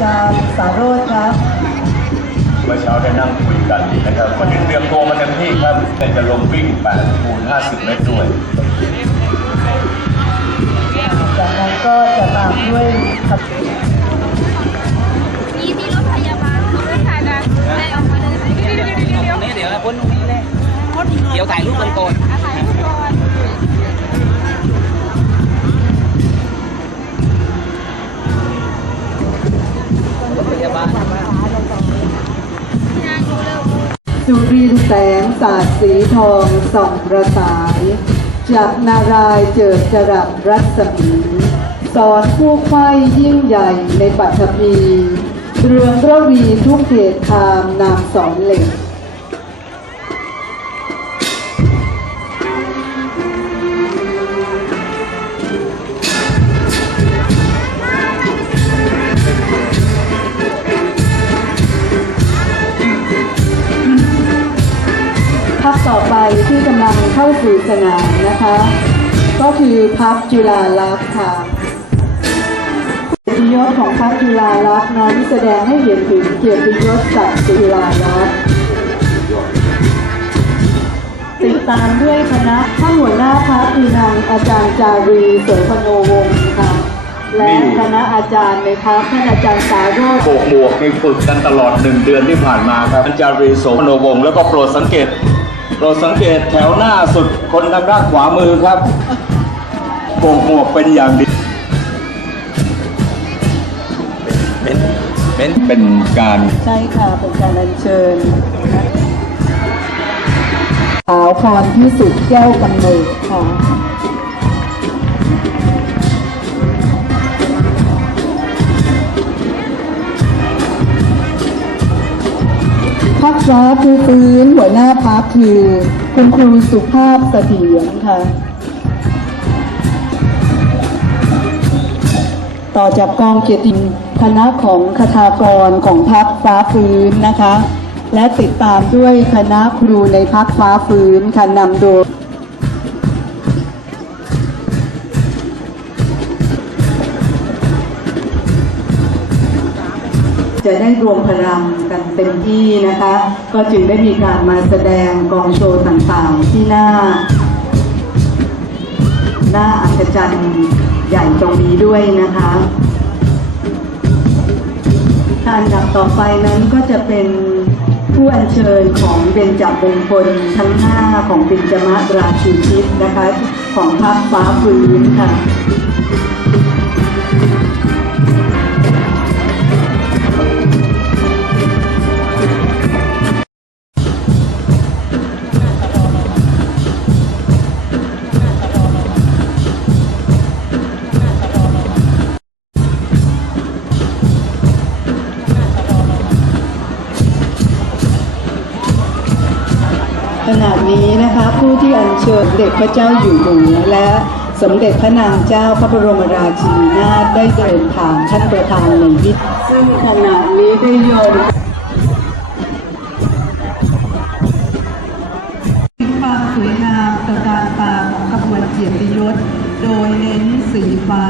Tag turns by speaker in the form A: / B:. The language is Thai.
A: จารย์สาโรจน์ครับ
B: เมื่อเช้าได้นั่งคุยกันนะครับวันนี้เตรียมตัวมาเต็มที่ครับแต่จะลงวิ่ง8คูณ50 เมตรด้วย
A: จากนั้นก็จะตามด้วยขับ
C: มีมีรถพยาบาลรถพยาบาลนะได้ออกมาเลยเดี๋ยวเดี๋ยวเดี๋ยวเดี๋ยว
D: ตรงนี้เดี๋ยวนะพ้นตรงนี้เลยเดี๋ยวถ่ายรูปกันก่อน
C: ถ่ายรูปก่อน
A: สุรินแสงสาดสีทองส่องประสายจากนารายเจิดจรัสรัศมีสอนผู้ไข่ยิ่งใหญ่ในปัตภีเรืองระวีทุกเขตคามนามสอนเหล็ก ที่กำลังเข้าสู่สนามนะคะ ก็คือพักจุฬาลักษ์ค่ะิยศของพักจุฬาลักนั้นแสดงให้เห็นถึงเกียรติยศจากจุฬาลักติดตามด้วยคณะท่านหัวหน้าพักคือนางอาจารย์จารีเสรพโนวงศ์ค่ะ และคณะอาจารย์ในพักท่านอาจารย์สาโรจน์
B: โบกหมวกในฝึกกันตลอดหนึ่งเดือนที่ผ่านมาครับอาจารย์รีโสมโนวงศ์แล้วก็โปรดสังเกต โปรดสังเกตแถวหน้าสุดคนทางด้านขวามือครับโบกหมวกเป็นอย่างดี
D: เป็นเป็น
B: เป็นการ
A: ใช่ค่ะเป็นการอัญเชิญสาวพรที่สุดแก้วกำเนิดค่ะ พักฟ้าคือฟื้นหัวหน้าพักคือ คุณครูสุภาพเสถียรค่ะ ต่อจากกองเกียรติคณะของคทากรของพักฟ้าฟื้นนะคะ และติดตามด้วยคณะครูในพักฟ้าฟื้นค่ะนำโดย จะได้รวมพลังกันเต็มที่นะคะ ก็จึงได้มีการมาแสดงกองโชว์ต่างๆที่หน้า หน้าอัศจรรย์ใหญ่ตรงนี้ด้วยนะคะอันดับต่อไปนั้นก็จะเป็นผู้อัญเชิญของเบญจมงคลทั้ง5ของเบญจมาราชูชิตนะคะ ของภาคฟ้าฟื้นค่ะ นี้นะคะผู้ที่อัญเชิญเด็จพระเจ้าอยู่หัวและสมเด็จพระนางเจ้าพระบรมราชินีนาถได้เดินทางท่านประธานในพิธีซึ่งขณะนี้ได้โยนความสวยงามตระการตาของขบวนเกียรติยศ โดยเน้นสีฟ้า